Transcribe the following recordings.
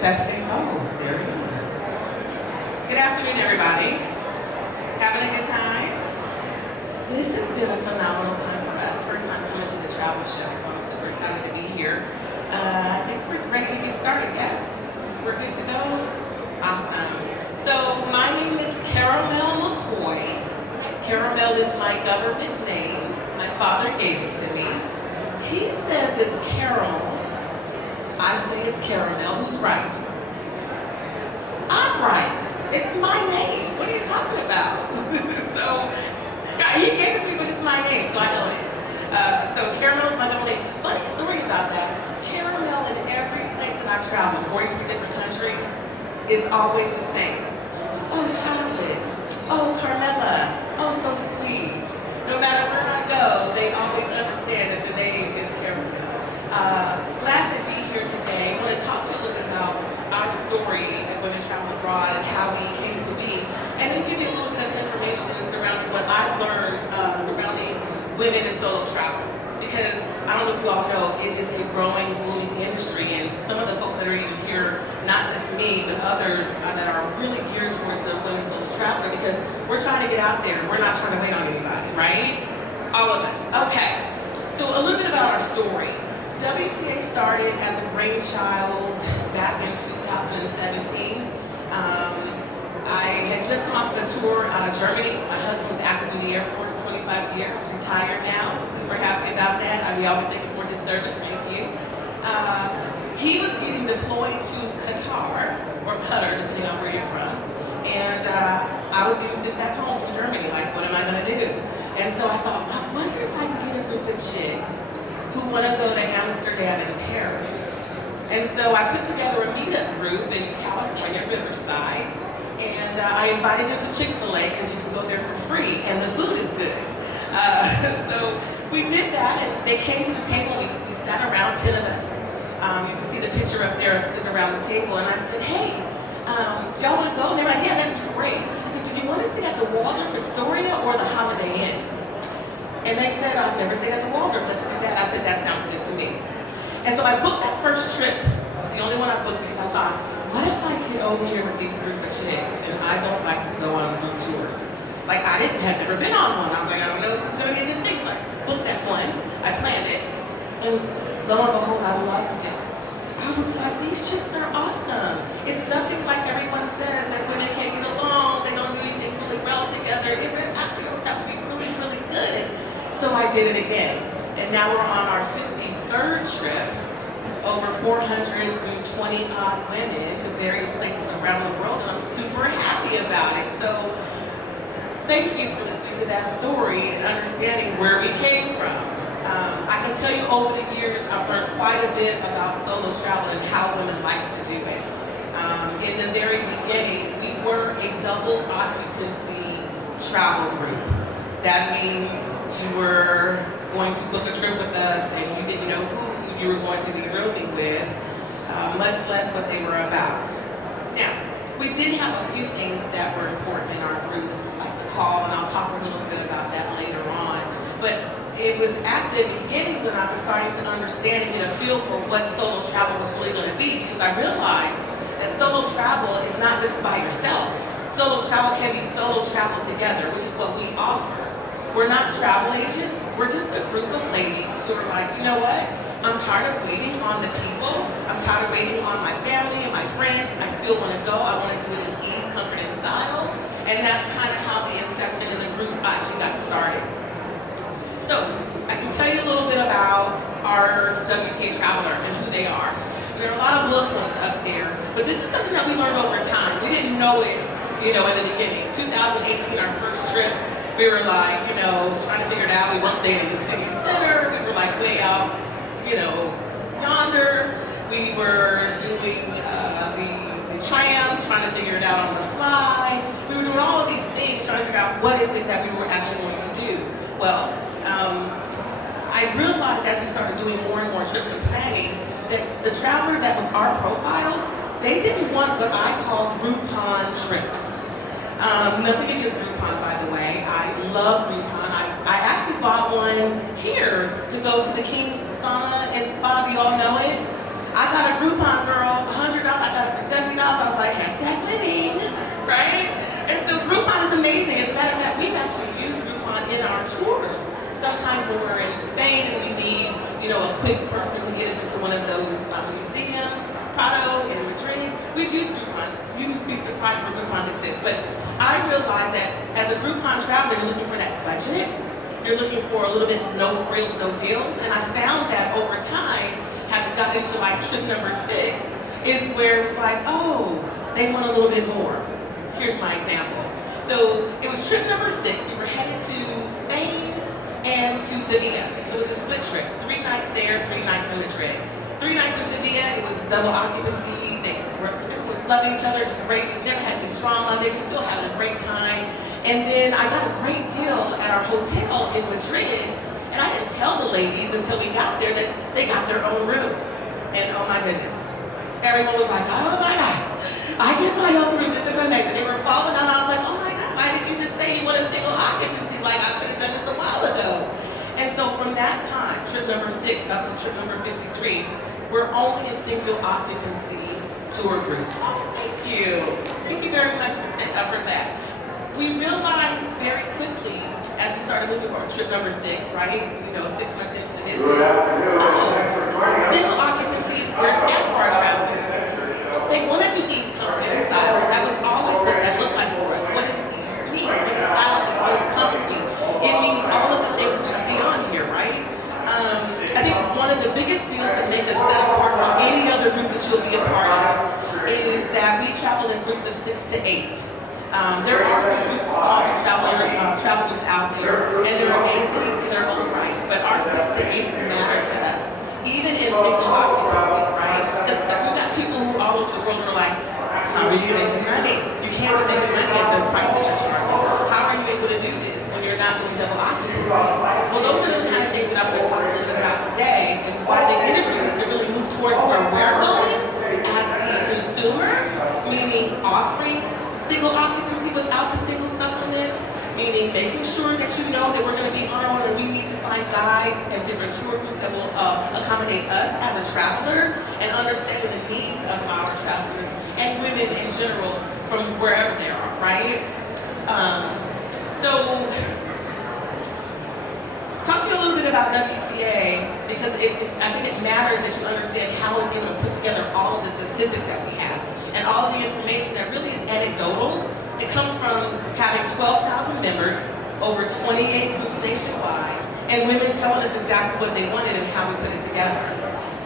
Testing. Oh, there it is. Good afternoon, everybody. Having a good time? This has been a phenomenal time for us. First time coming to the travel show, so I'm super excited to be here. I think we're ready to get started. Yes, we're good to go. Awesome. So my name is Caramel McCoy. Caramel is my government name. My father gave it to me. He says it's Carol. I say it's Caramel. Who's right? I'm right. It's my name. What are you talking about? So he gave it to me, but it's my name, so I own it. So Caramel is my double name. Funny story about that. Caramel in every place that I've traveled, 43 different countries, is always the same. Oh, chocolate. Oh, Carmela. Oh, so sweet. No matter where I go, they always understand that the name is Caramel. Glad to be here today. I want to talk to you a little bit about our story at Women Travel Abroad and how we came to be, and then give you a little bit of information surrounding what I've learned surrounding women in solo travel. Because I don't know if you all know, it is a growing, booming industry, and some of the folks that are even here, not just me, but others that are really geared towards the women solo traveler, because we're trying to get out there. We're not trying to wait on anybody, right? All of us. Okay. So a little bit about our story. WTA started as a brainchild back in 2017. I had just come off the tour out of Germany. My husband was active duty Air Force, 25 years, retired now. Super happy about that. I'll be always thankful for his service. Thank you. He was getting deployed to Qatar, or Qatar, depending on where you're from. And I was getting sent back home from Germany. Like, what am I going to do? And so I thought, I wonder if I can get a group of chicks who want to go to Amsterdam and Paris. And so I put together a meetup group in California, Riverside, and I invited them to Chick-fil-A because you can go there for free and the food is good. So we did that, and they came to the table. We sat around, 10 of us. You can see the picture up there sitting around the table, and I said, hey, y'all want to go? And they were like, yeah, that'd be great. I said, do you want to stay at the Waldorf Astoria or the Holiday Inn? And they said, I've never stayed at the Waldorf, let's do that. I said, that sounds good to me. And so I booked that first trip. It was the only one I booked because I thought, what if I get over here with these group of chicks and I don't like to go on group tours? Like, I had never been on one. I was like, I don't know if this is gonna be a good thing. So I booked that one, I planned it, and lo and behold, I loved it. I was like, these chicks are awesome. It's nothing like everyone says that women can't get along, they don't do anything really well together. It actually worked out to be really, really good. So I did it again. And now we're on our 53rd trip, over 420 odd women to various places around the world, and I'm super happy about it. So thank you for listening to that story and understanding where we came from. I can tell you over the years, I've learned quite a bit about solo travel and how women like to do it. In the very beginning, we were a double occupancy travel group. That means you were going to book a trip with us and you didn't know who you were going to be rooming with, much less what they were about. Now, we did have a few things that were important in our group, like the call, and I'll talk a little bit about that later on. But it was at the beginning when I was starting to understand and get a feel for what solo travel was really going to be, because I realized that solo travel is not just by yourself. Solo travel can be solo travel together, which is what we offer. We're not travel agents. We're just a group of ladies who are like, you know what? I'm tired of waiting on the people. I'm tired of waiting on my family and my friends. I still want to go. I want to do it in ease, comfort, and style. And that's kind of how the inception of the group actually got started. So I can tell you a little bit about our WTA Traveler and who they are. There are a lot of bullet points up there, but this is something that we learned over time. We didn't know it, in the beginning. 2018, our first trip, we were like, trying to figure it out. We weren't staying in the city center. We were like way out, yonder. We were doing the trams, trying to figure it out on the fly. We were doing all of these things, trying to figure out what is it that we were actually going to do. Well, I realized as we started doing more and more trips and planning that the traveler that was our profile, they didn't want what I call Groupon trips. Nothing against Groupon, by the way. I love Groupon. I actually bought one here to go to the King's Sauna and Spa. Do y'all know it? I got a Groupon, girl, $100. I got it tours. Sometimes when we're in Spain and we need, a quick person to get us into one of those museums, Prado in Madrid, we've used Groupons. You'd be surprised where Groupons exist. But I realized that as a Groupon traveler, you're looking for that budget. You're looking for a little bit no frills, no deals. And I found that over time, having got into like trip number 6, is where it's like, oh, they want a little bit more. Here's my example. So it was trip number 6. We were headed to Spain and to Sevilla. So it was a split trip. 3 nights there, 3 nights in Madrid. 3 nights in Sevilla, it was double occupancy. They was loving each other. It was great. We never had any drama. They were still having a great time. And then I got a great deal at our hotel in Madrid. And I didn't tell the ladies until we got there that they got their own room. And oh my goodness. Everyone was like, oh my God, I get my own room. This is amazing. They were falling down. I was like, oh my God, why didn't you just say you wanted single occupancy? Like I could have done this a while ago. And so from that time, trip number 6 up to trip number 53, we're only a single occupancy tour group. Oh, thank you. Thank you very much for that. We realized very quickly as we started moving forward, trip number 6, right? 6 months into the business. Single occupancies were at for our travelers. They want to do ease, comfort, and style. That was always what that looked like for us. What does ease mean? What is style mean? What is comfort mean? It means all of the things that you see on here, right? I think one of the biggest deals that make us set apart from any other group that you'll be a part of is that we travel in groups of 6 to 8. There are some groups, small travel groups out there, and they're amazing in their own right. But our 6 to 8 matter to us, even in single occupancy, right? Because we've got people who all over the world are like, how are you making money? You can't be making money at the price that you're charging. How are you able to do this when you're not doing double occupancy? Well, those are the kind of things that I'm going to talk a little bit about today, and why the industry needs to really move towards where we're going as the consumer, meaning offering single occupancy without the single supplement, meaning making sure that you know that we're going to be on our own and we need to find guides and different tour groups that will accommodate us as a traveler and understanding the needs of our travelers and women in general from wherever they are, right? So, talk to you a little bit about WTA because I think it matters that you understand how it's able to put together all of the statistics that we have and all of the information that really is anecdotal. It comes from having 12,000 members, over 28 groups nationwide, and women telling us exactly what they wanted and how we put it together.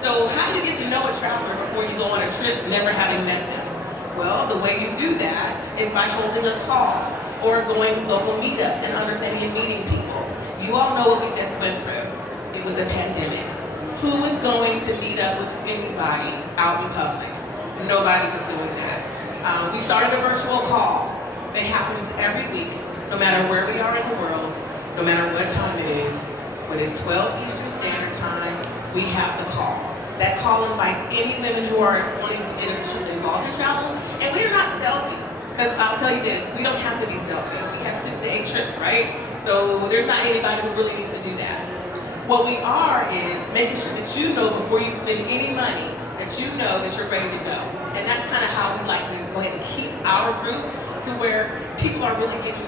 So how do you get to know a traveler before you go on a trip, never having met them? Well, the way you do that is by holding a call or going local meetups and understanding and meeting people. You all know what we just went through. It was a pandemic. Who was going to meet up with anybody out in public? Nobody was doing that. We started a virtual call. It happens every week, no matter where we are in the world, no matter what time it is. When it's 12 Eastern Standard Time, we have the call. That call invites any women who are wanting to get involved in travel, and we are not salesy. Because I'll tell you this, we don't have to be salesy. We have 6 to 8 trips, right? So there's not anybody who really needs to do that. What we are is making sure that you know before you spend any money, that you know that you're ready to go. And that's kind of how we like to go ahead and keep our group to where people are really getting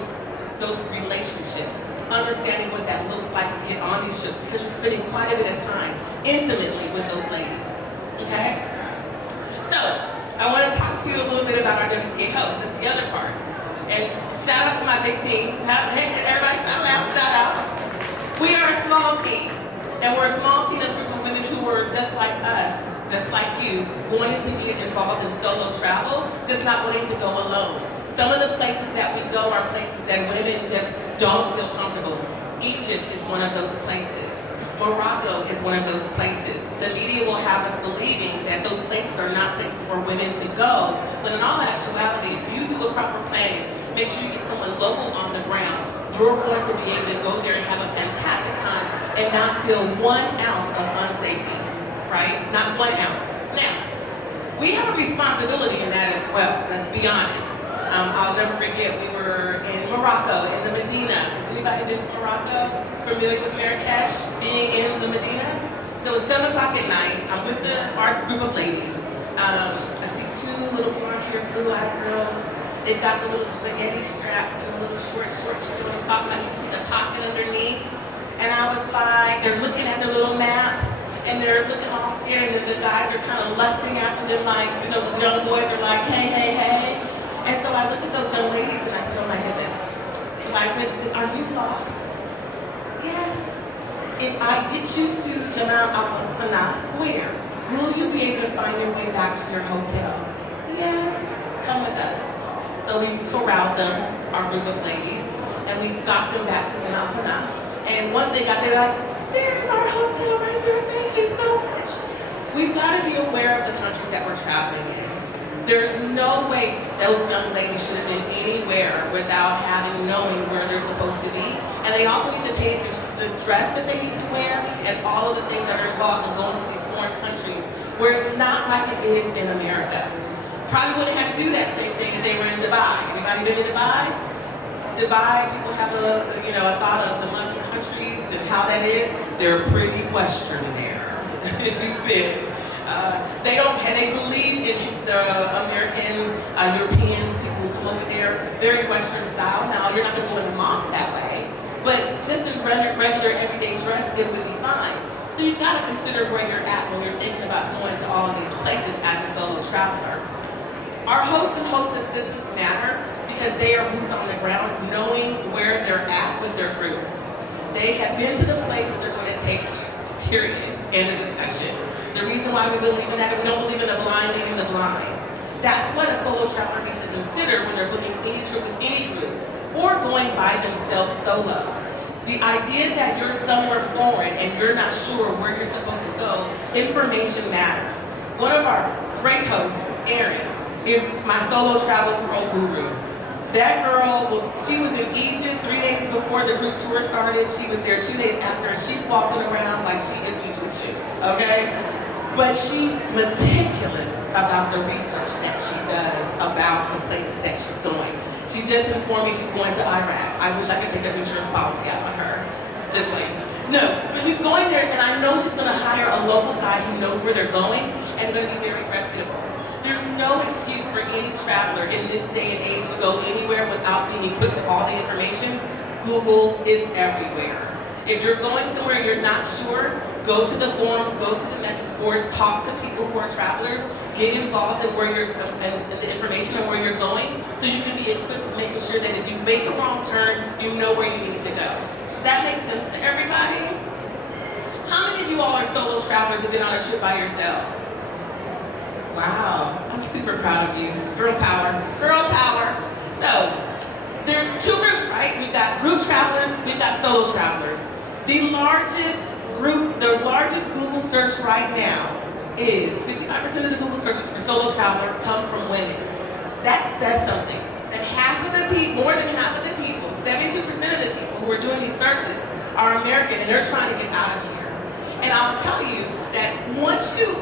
those relationships, understanding what that looks like to get on these trips because you're spending quite a bit of time intimately with those ladies, okay? So, I want to talk to you a little bit about our WTA host. That's the other part. And shout out to my big team. Hey, everybody, shout out. We are a small team. And we're a small team of group of women who are just like us, just like you, wanting to get involved in solo travel, just not wanting to go alone. Some of the places that we go are places that women just don't feel comfortable. Egypt is one of those places. Morocco is one of those places. The media will have us believing that those places are not places for women to go, when in all actuality, if you do a proper planning, make sure you get someone local on the ground, you're going to be able to go there and have a fantastic time and not feel 1 ounce of unsafety, right? Not 1 ounce. Now, we have a responsibility in that as well, let's be honest. I'll never forget, we were in Morocco, in the Medina. Has anybody been to Morocco? Familiar with Marrakesh, being in the Medina? So it's 7 o'clock at night. I'm with our group of ladies. I see 2 little blonde-haired, blue-eyed girls. They've got the little spaghetti straps and the little short shorts. You know what I'm talking about? You can see the pocket underneath. And I was like, they're looking at their little map, and they're looking all scared, and then the guys are kind of lusting after them, like, you know, the young boys are like, hey, hey, hey. And so I looked at those young ladies, and I said, oh my goodness. So I went and said, are you lost? Yes. If I get you to Jamal al-Fana Square, will you be able to find your way back to your hotel? Yes. Come with us. So we corralled them, our group of ladies, and we got them back to Jamal al-Fana. And once they got there, they're like, there's our hotel right there, thank you so much. We've got to be aware of the countries that we're traveling in. There's no way those young ladies should have been anywhere without knowing where they're supposed to be. And they also need to pay attention to the dress that they need to wear and all of the things that are involved in going to these foreign countries where it's not like it is in America. Probably wouldn't have to do that same thing if they were in Dubai. Anybody been to Dubai? Dubai, people have a thought of the Muslim countries and how that is. They're pretty Western there, if you've been. They believe in the Americans, Europeans, people who come over there, very Western style. Now, you're not going to go in the mosque that way, but just in regular everyday dress, it would be fine. So you've got to consider where you're at when you're thinking about going to all of these places as a solo traveler. Our host and hostess systems matter because they are boots on the ground, knowing where they're at with their group. They have been to the place that they're going to take you, period, end of discussion. The reason why we believe in that is we don't believe in the blind leading the blind. That's what a solo traveler needs to consider when they're booking any trip with any group or going by themselves solo. The idea that you're somewhere foreign and you're not sure where you're supposed to go, information matters. One of our great hosts, Erin, is my solo travel girl guru. That girl, she was in Egypt 3 days before the group tour started. She was there 2 days after, and she's walking around like she is Egypt too, okay? But she's meticulous about the research that she does about the places that she's going. She just informed me she's going to Iraq. I wish I could take an insurance policy out on her. Just like, no, but she's going there, and I know she's gonna hire a local guy who knows where they're going and gonna be very reputable. There's no excuse for any traveler in this day and age to go anywhere without being equipped with all the information. Google is everywhere. If you're going somewhere and you're not sure, go to the forums, go to the message boards, talk to people who are travelers, get involved in where you're and the information and where you're going, so you can be equipped with making sure that if you make a wrong turn, you know where you need to go. Does that make sense to everybody? How many of you all are solo travelers who've been on a trip by yourselves? Wow, I'm super proud of you. Girl power, girl power. So, there's two groups, right? We've got group travelers, we've got solo travelers. The largest Google search right now is 55% of the Google searches for solo traveler come from women. That says something. That more than half of the people, 72% of the people who are doing these searches are American, and they're trying to get out of here. And I'll tell you that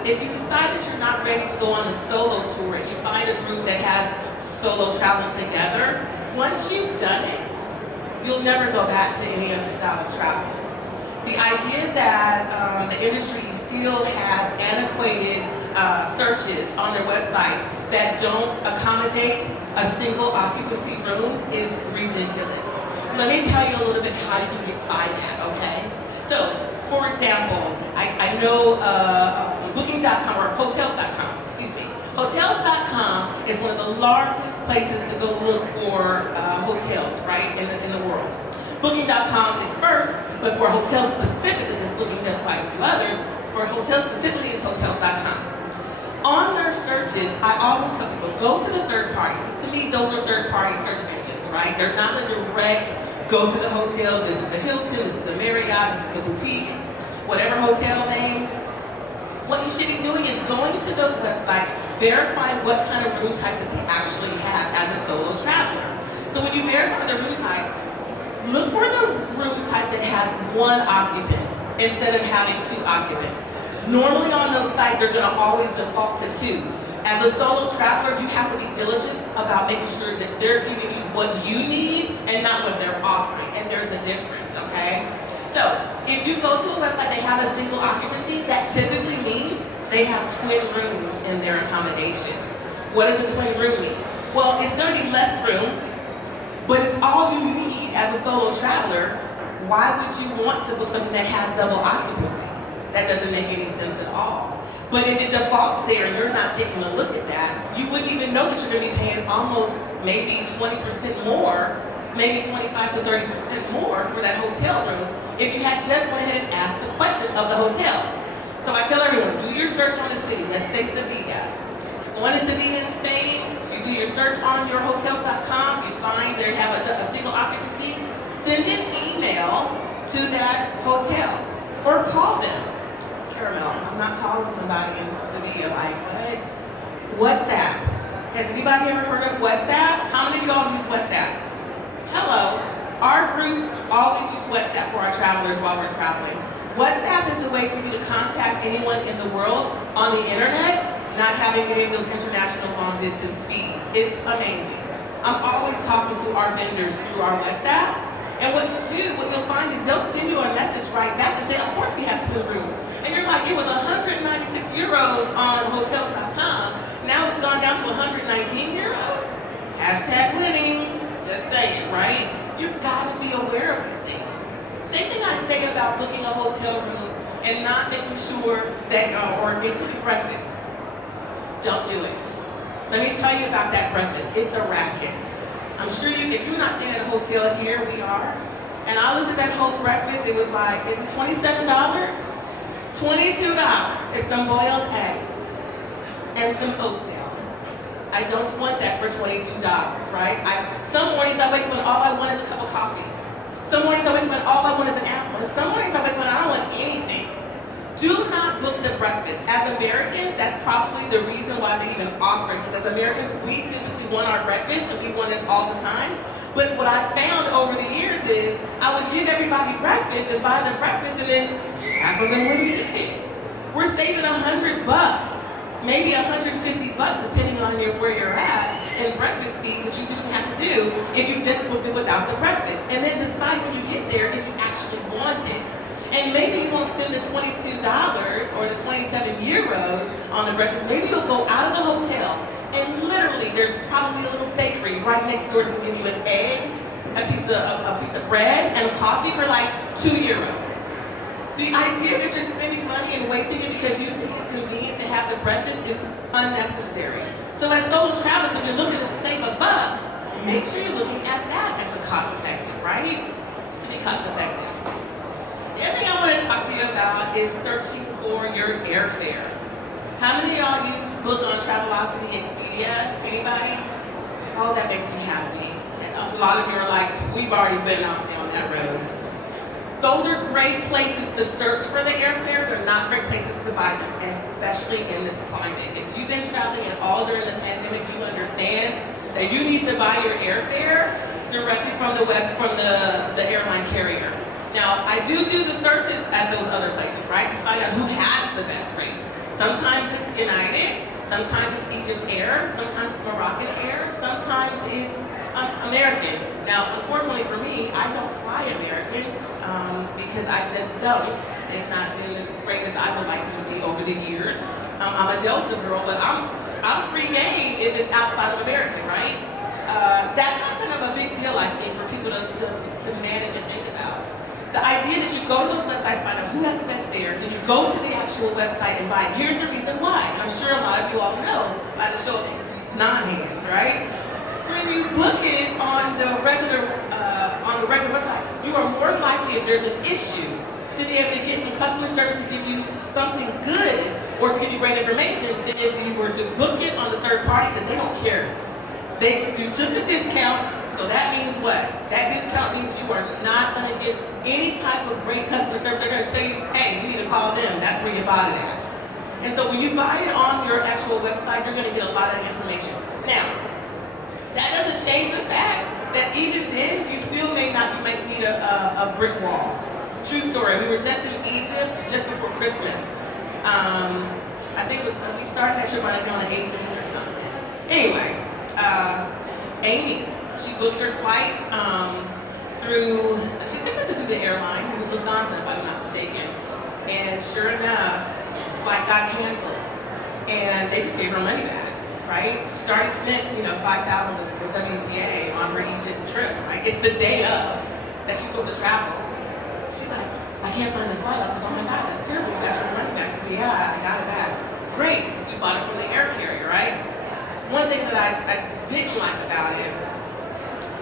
if you decide that you're not ready to go on a solo tour and you find a group that has solo travel together, once you've done it, you'll never go back to any other style of travel. The idea that the industry still has antiquated searches on their websites that don't accommodate a single occupancy room is ridiculous. Let me tell you a little bit how you can get by that, okay? So, for example, I know Booking.com or Hotels.com, excuse me. Hotels.com is one of the largest places to go look for hotels, right, in the world. Booking.com is first, but for hotels specifically, because Booking does quite a few others, for hotels specifically is Hotels.com. On their searches, I always tell people, go to the third parties. To me, those are third-party search engines, right? They're not the direct, go to the hotel, this is the Hilton, this is the Marriott, this is the boutique, whatever hotel name. What you should be doing is going to those websites, verifying what kind of room types that they actually have as a solo traveler. So when you verify the room type, look for the room type that has one occupant instead of having two occupants. Normally on those sites, they're gonna always default to two. As a solo traveler, you have to be diligent about making sure that they're giving you what you need and not what they're offering, and there's a difference, okay? So, if you go to a website that have a single occupancy, that typically means they have twin rooms in their accommodations. What does a twin room mean? Well, it's gonna be less room, but it's all you need as a solo traveler why would you want to book something that has double occupancy? That doesn't make any sense at all. But if it defaults there and you're not taking a look at that, you wouldn't even know that you're going to be paying almost maybe 20% more, maybe 25 to 30% more for that hotel room if you had just went ahead and asked the question of the hotel. So I tell everyone, do your search on the city. Let's say Sevilla. Going to Sevilla in Spain, you do your search on your hotels.com, you find they have a single occupancy, send an email to that hotel or call them. Caramel, I'm not calling somebody in Sevilla like, what? WhatsApp. Has anybody ever heard of WhatsApp? How many of y'all use WhatsApp? Hello. Our groups always use WhatsApp for our travelers while we're traveling. WhatsApp is a way for you to contact anyone in the world on the internet, not having any of those international long distance fees. It's amazing. I'm always talking to our vendors through our WhatsApp, and what you'll find is they'll send you a message right back and say, of course we have twin rooms. And you're like, it was 196 euros on hotels.com. Now it's gone down to 119 euros. Hashtag winning. Just saying, right? You've got to be aware of these things. Same thing I say about booking a hotel room and not making sure that, or including breakfast. Don't do it. Let me tell you about that breakfast. It's a racket. I'm sure if you're not staying at a hotel here, we are. And I looked at that whole breakfast, it was like, is it $27? $22. It's some boiled eggs and some oatmeal. I don't want that for $22, right? Some mornings I wake up and all I want is a cup of coffee. Some mornings I wake up and all I want is an apple. And some mornings I wake up and I don't want anything. Do not book the breakfast. As Americans, that's probably the reason why they even offer it. Because as Americans, we typically want our breakfast and we want it all the time. But what I found over the years is I would give everybody breakfast and buy them breakfast and then half of them wouldn't eat it. We're saving $100, maybe $150, depending on where you're at, in breakfast fees that you didn't have to do if you just booked it without the breakfast. And then decide when you get there if you actually want it. And maybe you won't spend the $22 or the 27 euros on the breakfast. Maybe you'll go out of the hotel and literally there's probably a little bakery right next door that will give you an egg, a piece of bread, and coffee for like 2 euros. The idea that you're spending money and wasting it because you think it's convenient to have the breakfast is unnecessary. So as solo travelers, if you're looking to save a buck, make sure you're looking at that as a cost effective, right? To be cost effective. The other thing I want to talk to you about is searching for your airfare. How many of y'all use Book on Travelocity, Expedia? Anybody? Oh, that makes me happy. And a lot of you are like, we've already been out down that road. Those are great places to search for the airfare. They're not great places to buy them, especially in this climate. If you've been traveling at all during the pandemic, you understand that you need to buy your airfare directly from the airline carrier. Now, I do the searches at those other places, right, to find out who has the best rate. Sometimes it's United, sometimes it's Egypt Air, sometimes it's Moroccan Air, sometimes it's American. Now, unfortunately for me, I don't fly American because I just don't. They've not been as great as I would like them to be over the years. I'm a Delta girl, but I'm free game if it's outside of American, right? That's not kind of a big deal, I think, for people to manage and think about. The idea that you go to those websites, find out who has the best fare, then you go to the actual website and buy it. Here's the reason why. And I'm sure a lot of you all know by the show of non-hands, right? When you book it on the regular website, you are more likely, if there's an issue, to be able to get some customer service to give you something good or to give you great information than if you were to book it on the third party because they don't care. You took the discount, so that means what? That discount means you are not going to get any type of great customer service. They're going to tell you, hey, you need to call them. That's where you bought it at. And so when you buy it on your actual website, you're going to get a lot of information. Now, that doesn't change the fact that even then, you might need a brick wall. True story, we were just in Egypt just before Christmas. I think we started that trip on the 18th or something. Anyway, Amy, she booked her flight she didn't have to do the airline, it was Lufthansa if I'm not mistaken. And sure enough, the flight got canceled. And they just gave her money back. Right? She already spent, $5,000 with WTA on her Egypt trip, right? It's the day of that she's supposed to travel. can't find the flight. I was like, oh my God, that's terrible. You got your money back. She said, yeah, I got it back. Great, because we bought it from the air carrier, right? One thing that I didn't like about it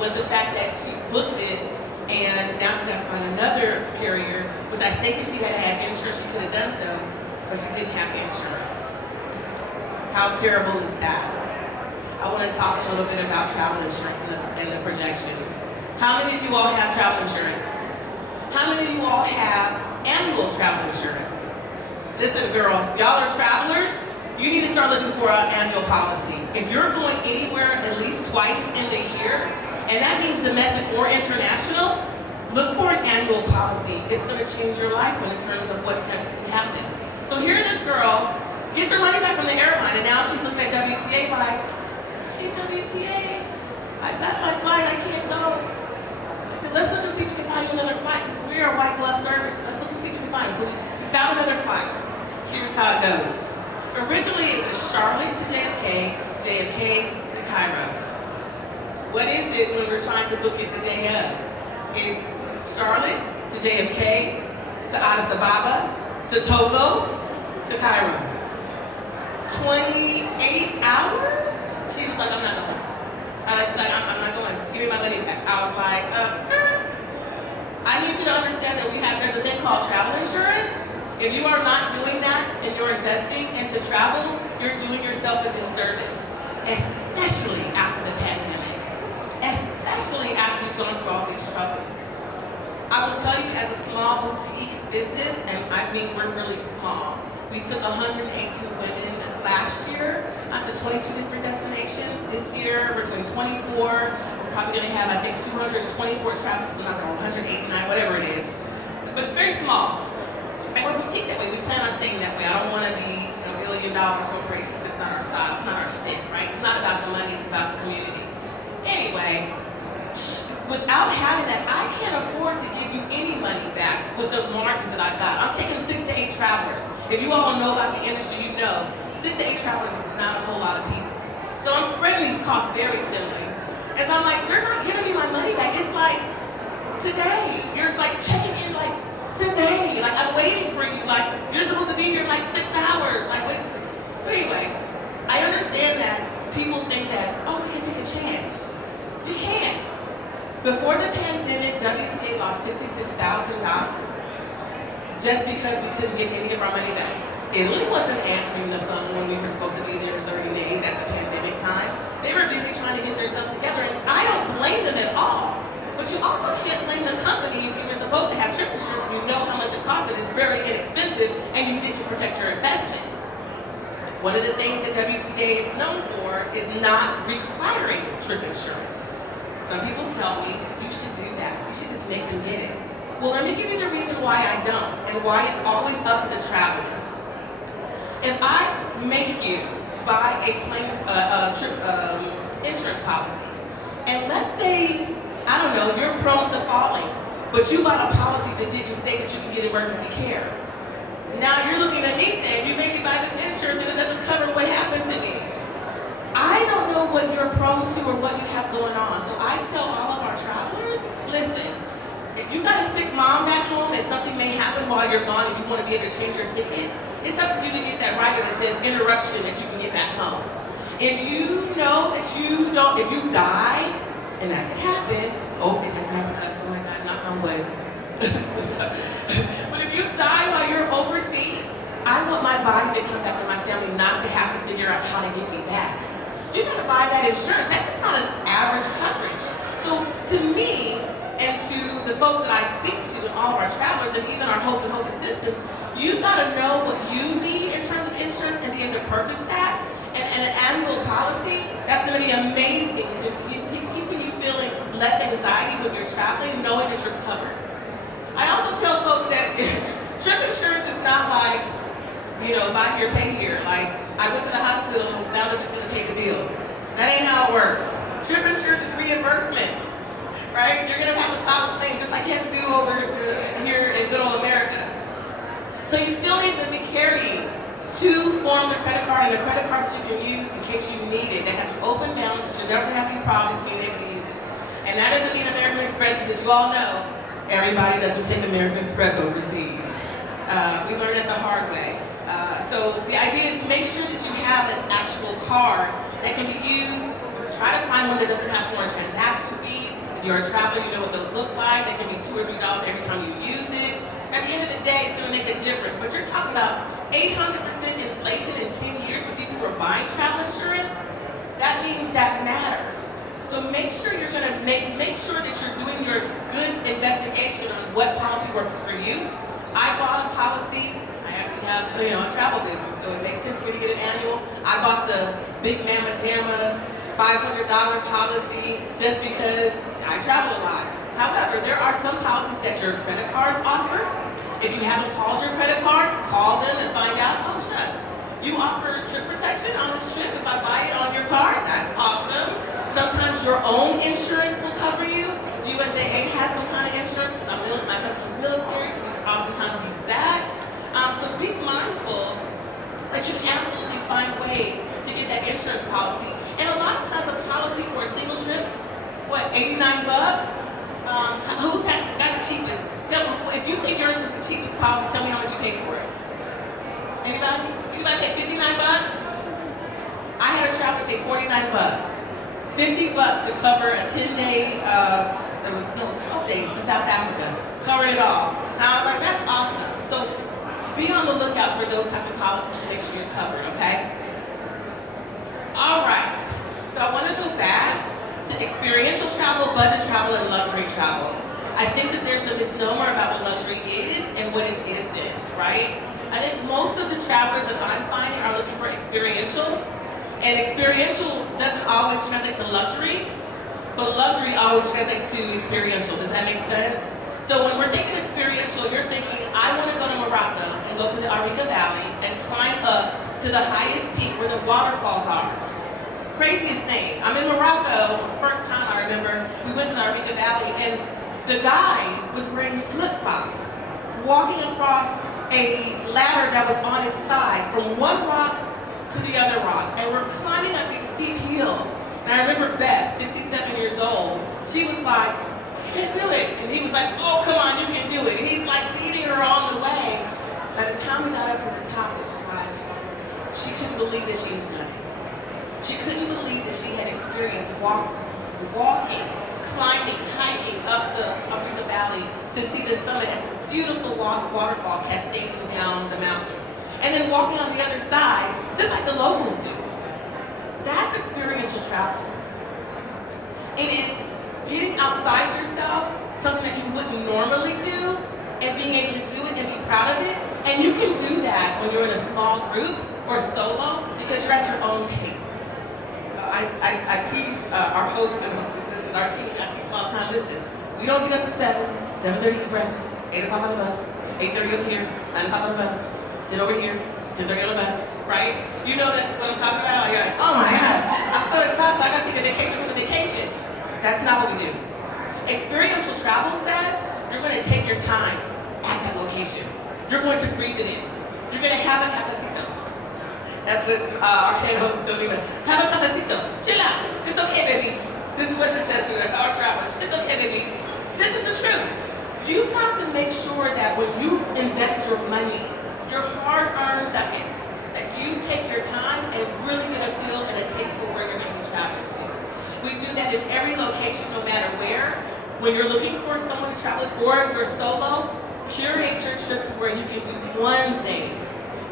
was the fact that she booked it and now she's got to find another carrier, which I think if she had had insurance, she could have done so, but she didn't have insurance. How terrible is that? I want to talk a little bit about travel insurance and the projections. How many of you all have travel insurance? How many of you all have annual travel insurance? Listen, girl, y'all are travelers. You need to start looking for an annual policy. If you're going anywhere at least twice in the year, and that means domestic or international, look for an annual policy. It's going to change your life in terms of what can happen. So here this girl gets her money back from the airline, and now she's looking at WTA like, hey, WTA, I got my flight, I can't go. I said, let's look and see if we can find you another flight, because we are a white glove service. Let's look and see if we can find it. So we found another flight. Here's how it goes. Originally, it was Charlotte to JFK, JFK to Cairo. What is it when we're trying to book it the day of? It's Charlotte to JFK, to Addis Ababa, to Togo, to Cairo. 28 hours? She was like, I'm not going. I was like, I'm not going. Give me my money back. I was like, sir, I need you to understand that there's a thing called travel insurance. If you are not doing that and you're investing into travel, you're doing yourself a disservice, especially after the pandemic, especially after you've gone through all these troubles. I will tell you, as a small boutique business, and I mean we're really small, we took 118 women last year to 22 different destinations. This year we're doing 24. We're probably going to have, I think, 224 travels, not 189, whatever it is. But it's very small. And we're boutique that way. We plan on staying that way. I don't want to be a $1 billion corporation. It's just not our style. It's not our shtick, right? It's not about the money. It's about the community. Anyway, without having that, I can't afford to give you any money back with the margins that I've got. I'm taking 6 to 8 travelers. If you all know about the industry, you know 6 to 8 travelers is not a whole lot of people. So I'm spreading these costs very thinly. And so I'm like, you're not giving me my money back. It's like today. You're like checking in like today. Like I'm waiting for you. Like you're supposed to be here in like 6 hours. Like wait. So anyway, I understand that people think that, oh, we can take a chance. You can't. Before the pandemic, WTA lost $66,000 just because we couldn't get any of our money back. Italy wasn't answering the phone when we were supposed to be there in 30 days at the pandemic time. They were busy trying to get themselves together, and I don't blame them at all. But you also can't blame the company if you were supposed to have trip insurance and you know how much it costs and it's very inexpensive and you didn't protect your investment. One of the things that WTA is known for is not requiring trip insurance. Some people tell me, you should do that. You should just make them get it. Well, let me give you the reason why I don't and why it's always up to the traveler. If I make you buy a trip insurance policy, and let's say, I don't know, you're prone to falling, but you bought a policy that didn't say that you can get emergency care. Now you're looking at me saying, you made me buy this insurance and it doesn't cover what happened to me. I don't know what you're prone to or what you have going on. So I tell all of our travelers, listen, if you got a sick mom back home and something may happen while you're gone and you want to be able to change your ticket, it's up to you to get that rider that says interruption if you can get back home. If you know that you don't, if you die, and that could happen, oh, it has happened to us, oh my God, knock on wood. But if you die while you're overseas, I want my body to come back and my family not to have to figure out how to get me back. You gotta buy that insurance. That's just not an average coverage. So to me, and to the folks that I speak to, and all of our travelers, and even our host and host assistants, you've gotta know what you need in terms of insurance and be able to purchase that. And an annual policy, that's gonna be amazing to keeping you feeling less anxiety when you're traveling, knowing that you're covered. I also tell folks that trip insurance is not like, you know, buy here, pay here. Like, I went to the hospital, now they're just gonna pay the bill. That ain't how it works. Trip insurance is reimbursement, right? You're gonna have to file a claim just like you have to do over here in good old America. So you still need to be carrying 2 forms of credit card and a credit card that you can use in case you need it. That has an open balance that you'll never have any problems being able to use it. And that doesn't mean American Express, because you all know Everybody doesn't take American Express overseas. We learned it the hard way. So the idea is to make sure that you have an actual card that can be used. Try to find one that doesn't have foreign transaction fees. If you're a traveler, you know what those look like. They can be $2 or $3 every time you use it. At the end of the day, it's going to make a difference. But you're talking about 800% inflation in 10 years for people who are buying travel insurance. That means that matters. So make sure you're going to make sure that you're doing your good investigation on what policy works for you. I bought a policy. I actually have a travel business, so it makes sense for me to get an annual. I bought the Big Mama Jamma $500 policy just because I travel a lot. However, there are some policies that your credit cards offer. If you haven't called your credit cards, call them and find out, oh shucks, you offer trip protection on this trip if I buy it on your card? That's awesome. Sometimes your own insurance will cover you. USAA has some kind of insurance. My husband's military, so we oftentimes use that. So be mindful that you can absolutely find ways to get that insurance policy. And a lot of times a policy for a single trip, what, 89 bucks? Who's got the cheapest? If you think yours was the cheapest policy, tell me how much you paid for it. Anybody? Anybody paid 59 bucks? I had a traveler pay 49 bucks. 50 bucks to cover a 10-day, 12 days to South Africa. Covered it all. And I was like, that's awesome. So be on the lookout for those type of policies to make sure you're covered, okay? All right. So I want to go back to experiential travel, budget travel, and luxury travel. I think that there's a misnomer about what luxury is and what it isn't, right? I think most of the travelers that I'm finding are looking for experiential, and experiential doesn't always translate to luxury, but luxury always translates to experiential. Does that make sense? So when we're thinking experiential, you're thinking, I want to go to Morocco and go to the Arica Valley and climb up to the highest peak where the waterfalls are. Craziest thing, I'm in Morocco, the first time I remember, we went to the Arica Valley and the guy was wearing flip-flops, walking across a ladder that was on its side from one rock to the other rock, and we're climbing up these steep hills. And I remember Beth, 67 years old, she was like, I can't do it. And he was like, oh, come on, you can do it. And he's like leading her on the way. By the time we got up to the top, it was like, she couldn't believe that she had done it. She couldn't believe that she had experienced walking, climbing, hiking up the Arica Valley to see the summit at this beautiful waterfall cascading down the mountain. And then walking on the other side, just like the locals do. That's experiential travel. It is getting outside yourself, something that you wouldn't normally do, and being able to do it and be proud of it. And you can do that when you're in a small group or solo because you're at your own pace. I tease our hosts and hostesses, our team, I tease them all the time, listen, we don't get up at 7:30 eat breakfast, 8 o'clock on the bus, 8:30 over here, 9 o'clock on the bus, 10 over here, 10:30 on the bus, right? You know that what I'm talking about? You're like, oh my God, I'm so excited, I gotta take a vacation from the vacation. That's not what we do. Experiential travel says you're gonna take your time at that location. You're going to breathe it in. You're gonna have a cafecito. That's what our head host Dolina. Have a cafecito. Chill out. It's okay, baby. This is what she says to our travelers. It's okay, baby. This is the truth. You've got to make sure that when you invest your money, your hard-earned ducats, that you take your time and really get a feel and a taste for where you're going to be traveling to. We do that in every location, no matter where. When you're looking for someone to travel with, or if you're solo, curate your trip to where you can do one thing.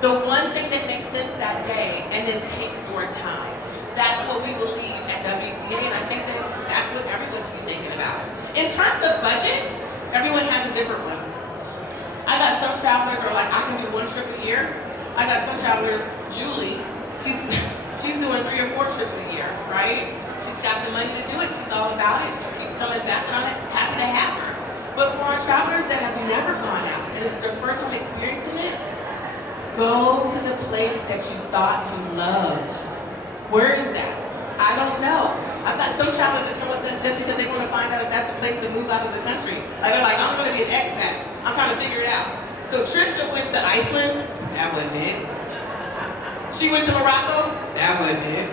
The one thing that makes sense that day, and then take your time. That's what we believe at WTA, and I think that that's what everyone should be thinking about. In terms of budget, everyone has a different one. I got some travelers who are like, I can do one trip a year. I got some travelers, Julie, she's doing 3 or 4 trips a year, right? She's got the money to do it. She's all about it. She keeps coming back, and I'm happy to have her. But for our travelers that have never gone out, and this is their first time experiencing it, go to the place that you thought you loved. Where is that? I don't know. I've got some travelers that come with us just because they want to find out if that's the place to move out of the country. Like they're like, I'm going to be an expat. I'm trying to figure it out. So Trisha went to Iceland. That wasn't it. She went to Morocco. That wasn't it.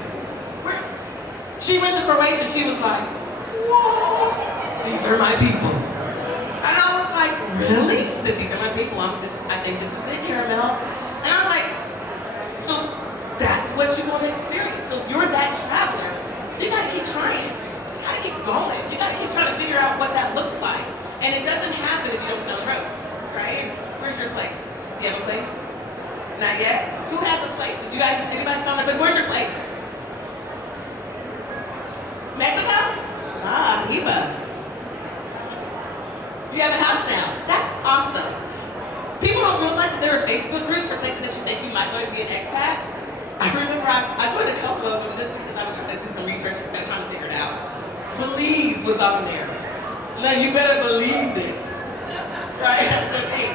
She went to Croatia. She was like, whoa, these are my people. And I'm said, these are my people. I think this is it, Caramel. And I was like, so that's what you want to experience. So if you're that traveler, you gotta keep trying. You gotta keep going. You gotta keep trying to figure out what that looks like. And it doesn't happen if you don't know the road, right? Where's your place? Do you have a place? Not yet? Who has a place? Did you guys, anybody found that? But where's your place? Mexico? Ah, Hiba. You have a house now. That's awesome. People don't realize that there are Facebook groups for places that you think you might go to be an expat. I remember I joined a couple of them just because I was trying to do some research and trying to figure it out. Belize was on there. Now you better Belize it. Right? That's the thing.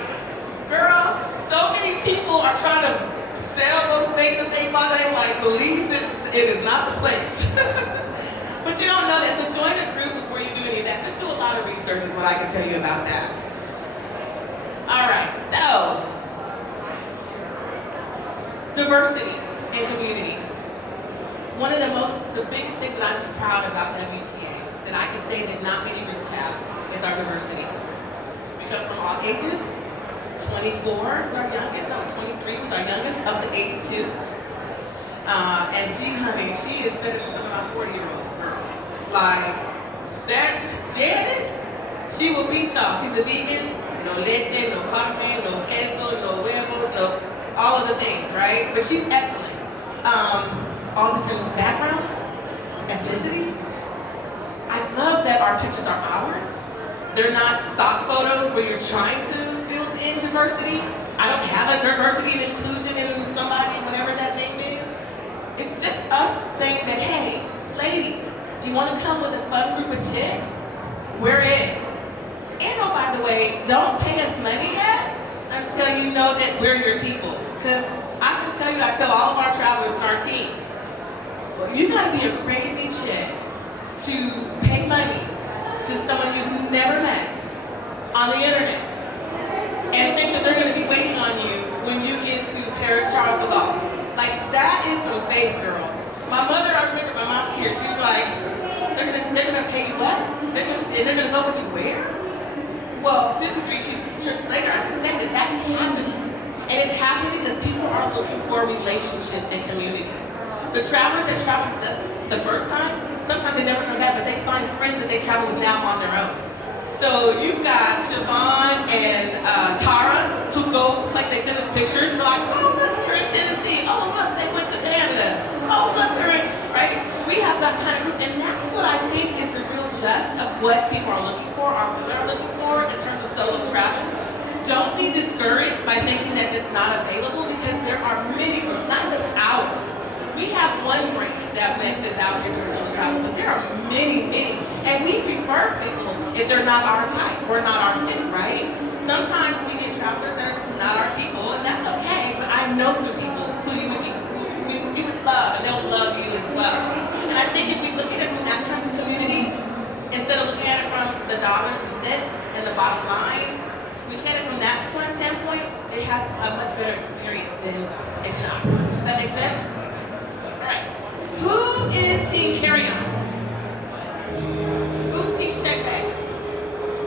Girl, so many people are trying to sell those things that they buy. They like, Belize it is not the place. But you don't know that, so join a group before you do any of that. Just do a lot of research is what I can tell you about that. All right, so, diversity and community. One of the biggest things that I'm so proud about WTA, that I can say that not many groups have, is our diversity. We come from all ages. 24 is our youngest, no, 23 was our youngest, up to 82. And she, honey, she is better than some of my 40-year-olds, girl. Like, that Janice, she will beat y'all. She's a vegan, no leche, no carne, no queso, no huevos, no, all of the things, right? But she's excellent. All different backgrounds, ethnicities. I love that our pictures are ours. They're not stock photos where you're trying to build in diversity. I don't have a diversity and inclusion in somebody, whatever that name is. It's just us saying that, hey, ladies, if you want to come with a fun group of chicks, we're in. And oh, by the way, don't pay us money yet until you know that we're your people. Because I can tell you, I tell all of our travelers and our team, well, you gotta be a crazy chick to pay money to someone you've never met on the internet and think that they're gonna be waiting on you when you get to Charles de Gaulle. Like, that is some faith, girl. My mother, I remember my mom's here, she was like, so they're gonna pay you what? They're gonna go with you where? Well, 53 trips later, I can say that that's happening. And it's happening because people are looking for a relationship and community. The travelers that travel with us the first time, sometimes they never come back, but they find friends that they travel with now on their own. So you've got Siobhan and Tara, who go to places, they send us pictures, we're like, oh look, they're in Tennessee, oh look, they went to Canada, oh look, they're in, right? We have that kind of group, and that's what I think is the real gist of what people are looking for, our women are looking for in terms of solo travel. Don't be discouraged by thinking that it's not available, because there are many groups, not just ours. We have one brand that is out here doing solo travel, but there are many, many. And we prefer people if they're not our type or not our fit, right? Sometimes we get travelers that are just not our people, and that's okay, but I know some people who you would love, and they'll love you as well. And I think if we look at it from that kind of community, instead of looking at it from the dollars and cents and the bottom line, we look at it from that standpoint, it has a much better experience than if not. Does that make sense? All right. Who is Team Carry On? Who's Team Check Bag?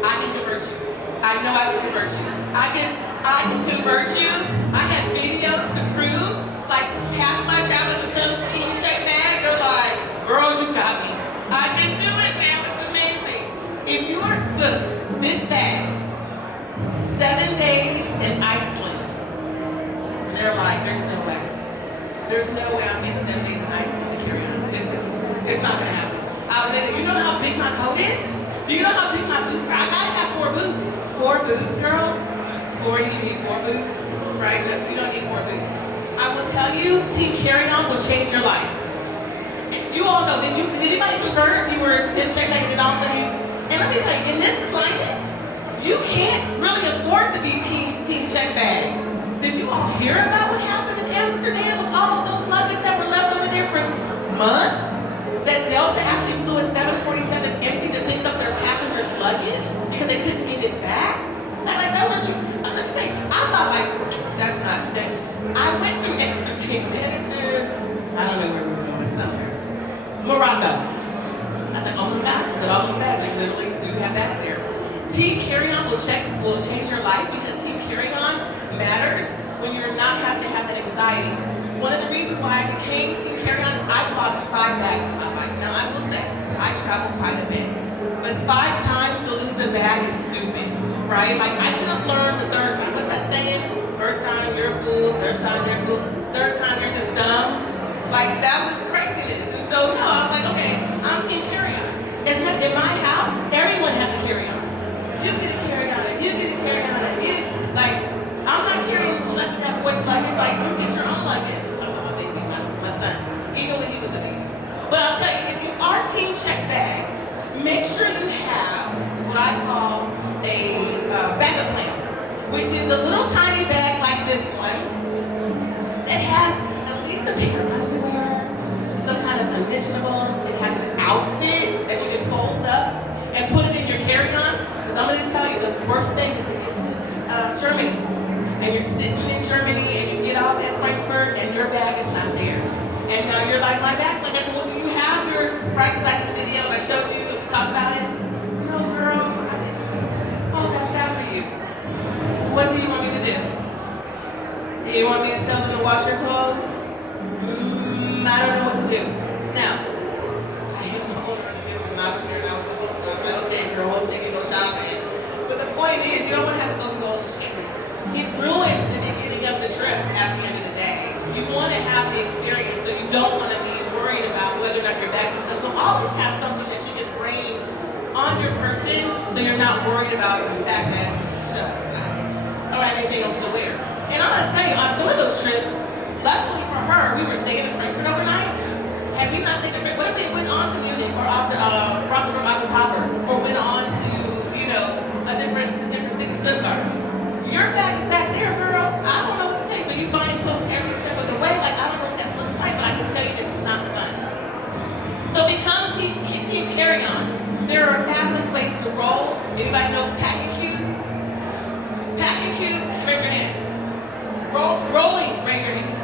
I can convert you. I know I can convert you. I can convert you. I have videos to prove. Like, half of my travelers are come Team Check Bag. They're like, girl, you got me. I can do it, man. It's amazing. If you are to this bag, 7 days in Iceland, and they're like, there's no way. There's no way I'm getting 7 days in Iceland to carry on. It's not gonna happen. I was like, you know how big my coat is? Do you know how big my boots are? I gotta have 4 boots. 4 boots, girl. 4, you need 4 boots, right? No, you don't need 4 boots. I will tell you, Team Carry On will change your life. You all know, did anybody convert? You were in check bag and all of a sudden and let me tell you, in this climate, you can't really afford to be Team Check Bag. Did you all hear about what happened in Amsterdam with all of those luggage that were left over there for months? That Delta actually flew a 747 empty to pick up their passengers' luggage because they couldn't get it back? Like those are true. Let me tell you, I thought like, that's not that. I went through Amsterdam, to, I don't know where we were going, somewhere. Morocco. I was like, oh my gosh, look at all those bags. They literally do have bags there. Team Carry On will change your life. life because team carrying on matters when you're not having to have that anxiety. One of the reasons why I became team carry on is I've lost 5 bags in my life. Now I will say, I travel quite a bit. But 5 times to lose a bag is stupid, right? Like I should have learned the 3rd time. What's that saying? First time you're a fool, 3rd time you're a fool, 3rd time you're just dumb. Like that was craziness. And so no, I was like, okay, I'm team carry on. In my house, everyone has a carry on. You get a carry on and you get a carry on and you like I'm not carrying selecting that boy's luggage, like you get your own luggage. I'm talking about my baby, my son, even when he was a baby. But I'll tell you, if you are team check bag, make sure you have what I call a backup plan, which is a little tiny bag like this one that has at least a pair of underwear, some kind of unmentionables. It has an outfit that you can fold up and put it in your carry-on. Because I'm going to tell you, the worst thing is to get to Germany. And you're sitting in Germany and you get off at Frankfurt and your bag is not there. And now you're like, my bag? Like I said, well, do you have your, right? Because I did the video and I showed you, we talked about it. No, girl, I didn't. Oh, that's sad for you. What do you want me to do? Do you want me to tell them to wash your clothes? I don't know what to do. Now, I am the owner of the business and I was here and I was the host and I was like, okay, girl, we'll take you to go shopping. But the point is, you don't want to have to go through all those changes. It ruins the beginning of the trip at the end of the day. You want to have the experience, so you don't want to be worried about whether or not your bag's going to come. So always have something that you can bring on your person, so you're not worried about the fact that, shucks, I don't have anything else to wear. And I'm going to tell you, on some of those trips, luckily for her, we were staying in Frankfurt overnight. Had we not stayed in Frankfurt, what if we went on to Munich or off to Michael Tauber, or went on to, a different city, Stuttgart? Your bag is back there, girl. I don't know what to tell you. So you buying clothes every step of the way. Like, I don't know what that looks like, but I can tell you that it's not fun. So become team carry on. There are fabulous ways to roll. Anybody know packing cubes? Packing cubes, raise your hand. Rolling, raise your hand.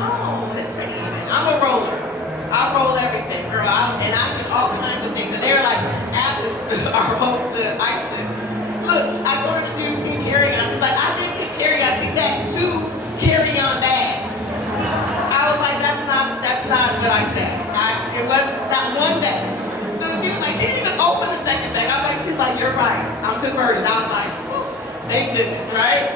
Oh, that's pretty even. I'm a roller. I roll everything, girl. And I do all kinds of things. And they were like, Alice, our host to Iceland. Look, I told her to do team carry-on. She's like, I did team carry-on. She got 2 carry-on bags. I was like, that's not what I said. It was not one bag. So she was like, she didn't even open the second bag. She's like, you're right. I'm converted. I was like, thank goodness, right?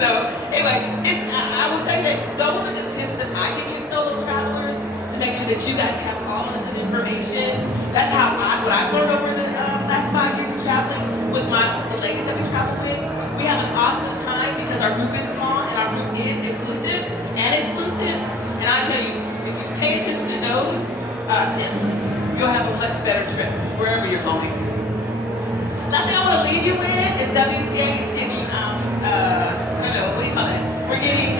So anyway, I will tell you that those are the tips that I give you solo travelers to make sure that you guys have all of the information. That's how what I've learned over the last 5 years of traveling with the ladies that we travel with. We have an awesome time because our group is small and our group is inclusive and exclusive. And I tell you, if you pay attention to those tips, you'll have a much better trip wherever you're going. Last thing I want to leave you with is WTA is getting, what do you call it? We're getting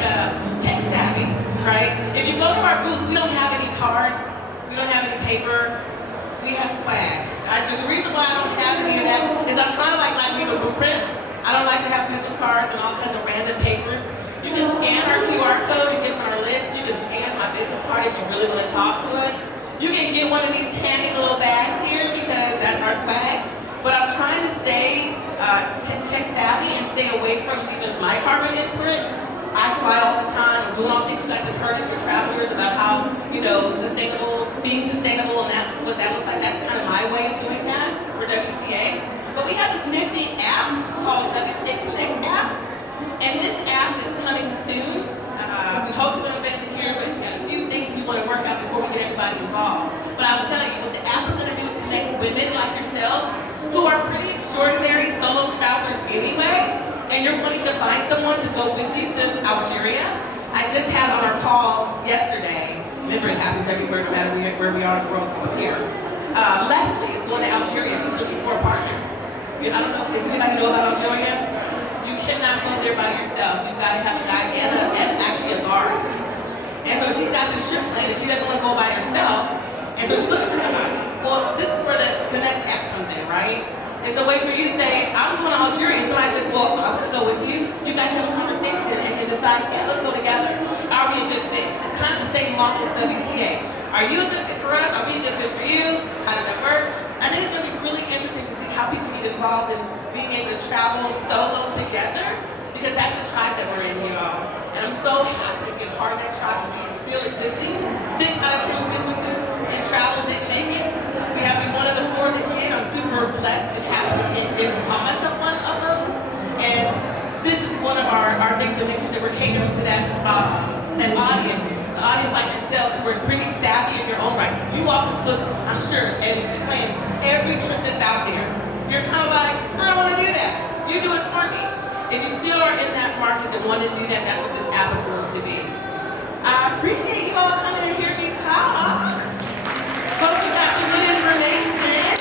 tech savvy, right? If you go to our booth, we don't have any cards, we don't have any paper, we have swag. The reason why I don't have any of that is I'm trying to like leave a blueprint. I don't like to have business cards and all kinds of random papers. You can scan our QR code, you get on our list, you can scan my business card if you really want to talk to us. You can get one of these handy little bags here because that's our swag. But I'm trying to stay tech savvy and stay away from even my carbon imprint. I fly all the time. I'm doing all the things you guys have heard of your travelers about how, being sustainable and what that looks like. That's kind of my way of doing that for WTA. But we have this nifty app called WTA Connect app. And this app is coming soon. We hope to unveil it here, but we have a few things we want to work out before we get everybody involved. But I'll tell you, what the app is going to do is connect women like yourselves who are pretty extraordinary solo travelers anyway, and you're wanting to find someone to go with you to Algeria. I just had on our calls yesterday, remember it happens everywhere no matter where we are in the world, it's here. Leslie is going to Algeria, she's looking for a partner. I don't know, does anybody know about Algeria? You cannot go there by yourself. You've got to have a guide and actually a guard. And so she's got this trip plan and she doesn't want to go by herself, and so she's looking for somebody. Well, this is where the Connect app comes in, right? It's a way for you to say, I'm going to Algeria. And somebody says, well, I want to go with you. You guys have a conversation and can decide, yeah, let's go together. Are we a good fit? It's kind of the same model as WTA. Are you a good fit for us? Are we a good fit for you? How does that work? I think it's going to be really interesting to see how people get involved and be being able to travel solo together, because that's the tribe that we're in, you all. And I'm so happy to be a part of that tribe and be still existing. 6 out of 10 businesses in travel didn't make it. We have been one of the 4 that did. I'm super blessed and happy and call myself one of those. And this is one of our things to make sure that we're catering to that audience. The audience like yourselves who are pretty savvy in your own right. You all can look, I'm sure, and plan every trip that's out there. You're kind of like, I don't want to do that. You do it for me. If you still are in that market that want to do that, that's what this app is going to be. I appreciate you all coming to hear me talk. Hope you got some good information.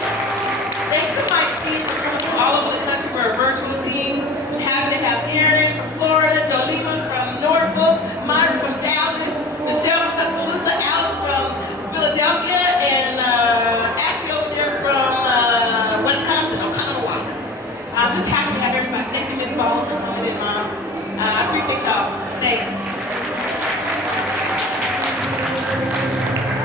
Thanks to my team for coming from all over the country. We're a virtual team. I'm happy to have Erin from Florida, Jolima from Norfolk, Myra from Dallas, Michelle from Tuscaloosa, Alex from Philadelphia, and Ashley over there from Wisconsin, Oconomowoc. I'm just happy to have everybody. Thank you, Ms. Ball, for coming in, Mom. I appreciate y'all. Thanks.